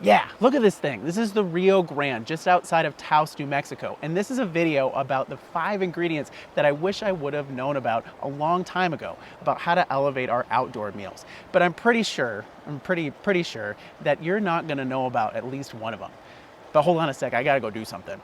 Yeah, look at this thing. This is the Rio Grande, just outside of Taos, New Mexico. And this is a video about the 5 ingredients that I wish I would have known about a long time ago, about how to elevate our outdoor meals. But I'm pretty sure that you're not gonna know about at least one of them. But hold on a sec, I gotta go do something.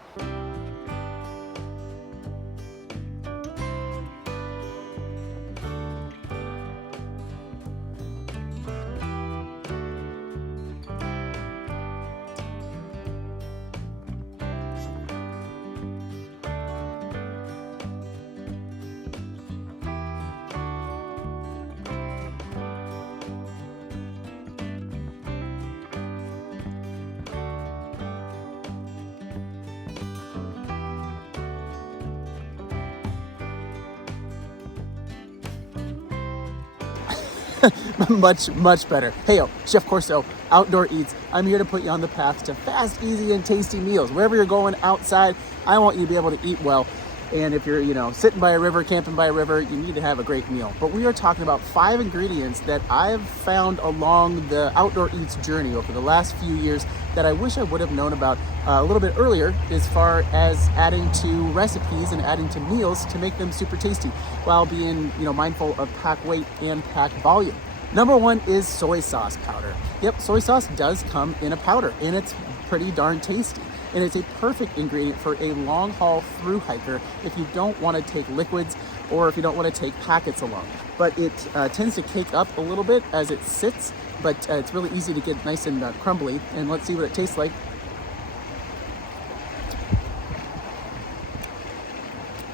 much better. Hey, Chef Corso, Outdoor Eats. I'm here to put you on the path to fast, easy, and tasty meals. Wherever you're going outside, I want you to be able to eat well. And if you're, sitting by a river, camping by a river, you need to have a great meal. But we are talking about 5 ingredients that I've found along the Outdoor Eats journey over the last few years that I wish I would have known about a little bit earlier, as far as adding to recipes and adding to meals to make them super tasty while being, mindful of pack weight and pack volume. Number 1 is soy sauce powder. Yep, soy sauce does come in a powder, and it's pretty darn tasty. And it's a perfect ingredient for a long haul thru hiker if you don't want to take liquids or if you don't want to take packets along. But it tends to cake up a little bit as it sits, but it's really easy to get nice and crumbly. And let's see what it tastes like.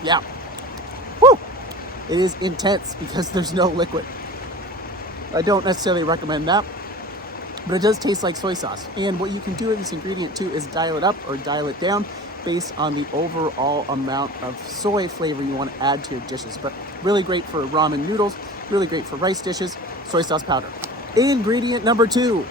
Yeah. Woo! It is intense because there's no liquid. I don't necessarily recommend that, but it does taste like soy sauce. And what you can do with this ingredient too is dial it up or dial it down based on the overall amount of soy flavor you want to add to your dishes. But really great for ramen noodles, really great for rice dishes, soy sauce powder. Ingredient number 2,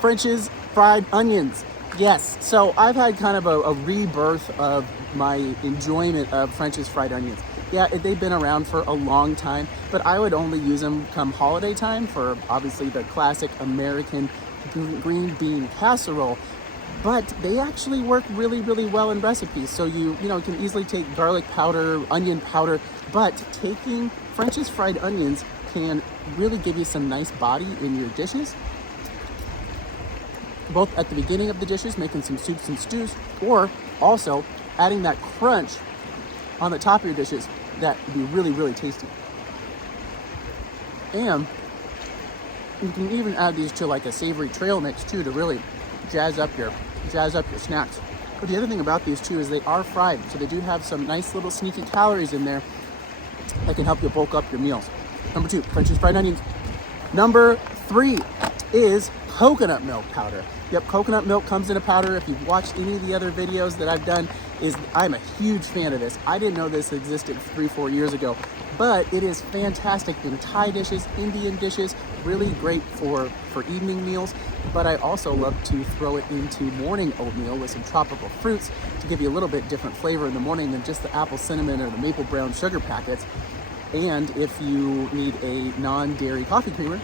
French's fried onions. Yes, so I've had kind of a rebirth of my enjoyment of French's fried onions. Yeah, they've been around for a long time, but I would only use them come holiday time for obviously the classic American green bean casserole. But they actually work really, really well in recipes. So you can easily take garlic powder, onion powder, but taking French's fried onions can really give you some nice body in your dishes, both at the beginning of the dishes, making some soups and stews, or also adding that crunch on the top of your dishes. That would be really, really tasty. And you can even add these to like a savory trail mix too to really jazz up your snacks. But the other thing about these too is they are fried, so they do have some nice little sneaky calories in there that can help you bulk up your meals. Number 2, French's fried onions. Number 3 is coconut milk powder. Yep, coconut milk comes in a powder. If you've watched any of the other videos that I've done, I'm a huge fan of this. I didn't know this existed 3-4 years ago, but it is fantastic in Thai dishes, Indian dishes, really great for evening meals. But I also love to throw it into morning oatmeal with some tropical fruits to give you a little bit different flavor in the morning than just the apple cinnamon or the maple brown sugar packets. And if you need a non-dairy coffee creamer,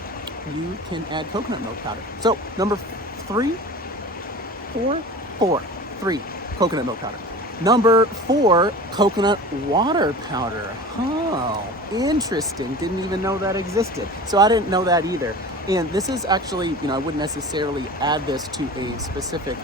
you can add coconut milk powder. So number 3, coconut milk powder. Number 4, coconut water powder. Oh, interesting. Didn't even know that existed. So I didn't know that either. And this is actually, I wouldn't necessarily add this to a specific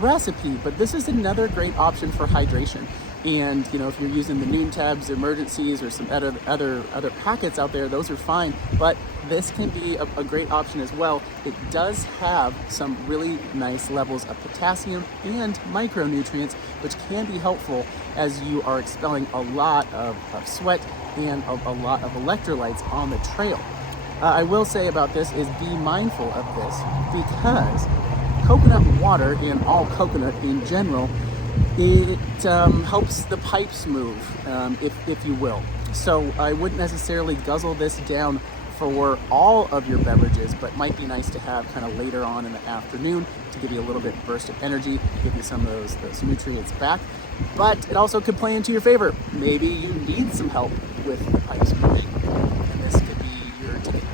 recipe, but this is another great option for hydration. And if you're using the Noon Tabs, Emergencies, or some other packets out there, those are fine. But this can be a great option as well. It does have some really nice levels of potassium and micronutrients, which can be helpful as you are expelling a lot of sweat and a lot of electrolytes on the trail. I will say about this is be mindful of this, because coconut water and all coconut in general, it helps the pipes move, if you will. So I wouldn't necessarily guzzle this down for all of your beverages, but might be nice to have kind of later on in the afternoon to give you a little bit burst of energy, give you some of those nutrients back. But it also could play into your favor. Maybe you need some help with the pipes moving, and this could be your ticket.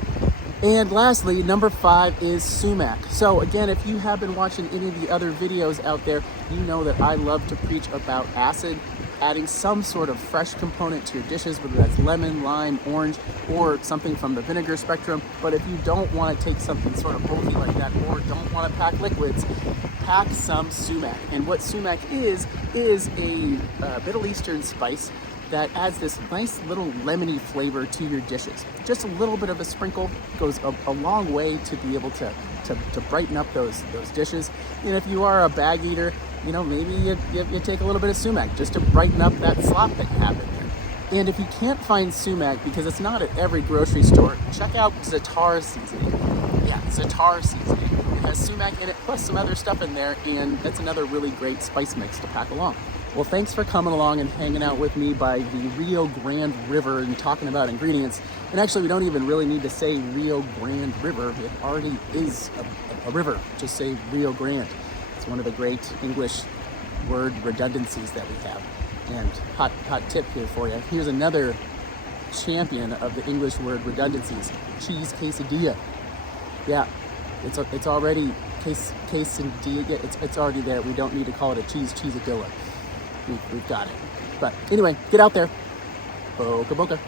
And lastly, number 5 is sumac. So again, if you have been watching any of the other videos out there, you know that I love to preach about acid, adding some sort of fresh component to your dishes, whether that's lemon, lime, orange, or something from the vinegar spectrum. But if you don't want to take something sort of bulky like that, or don't want to pack liquids, pack some sumac. And what sumac is a Middle Eastern spice that adds this nice little lemony flavor to your dishes. Just a little bit of a sprinkle goes a long way to be able to brighten up those dishes. And if you are a bag eater, you know, maybe you take a little bit of sumac just to brighten up that slop that you have in there. And if you can't find sumac, because it's not at every grocery store, check out za'atar seasoning. Yeah, za'atar seasoning. It has sumac in it, plus some other stuff in there, and that's another really great spice mix to pack along. Well, thanks for coming along and hanging out with me by the Rio Grande River and talking about ingredients. And actually, we don't even really need to say Rio Grande River. It already is a river. Just say Rio Grande. It's one of the great English word redundancies that we have. And hot tip here for you. Here's another champion of the English word redundancies: cheese quesadilla. Yeah, it's already quesadilla. It's already there. We don't need to call it a cheeseadilla. We've got it. But anyway, get out there. Boca boca.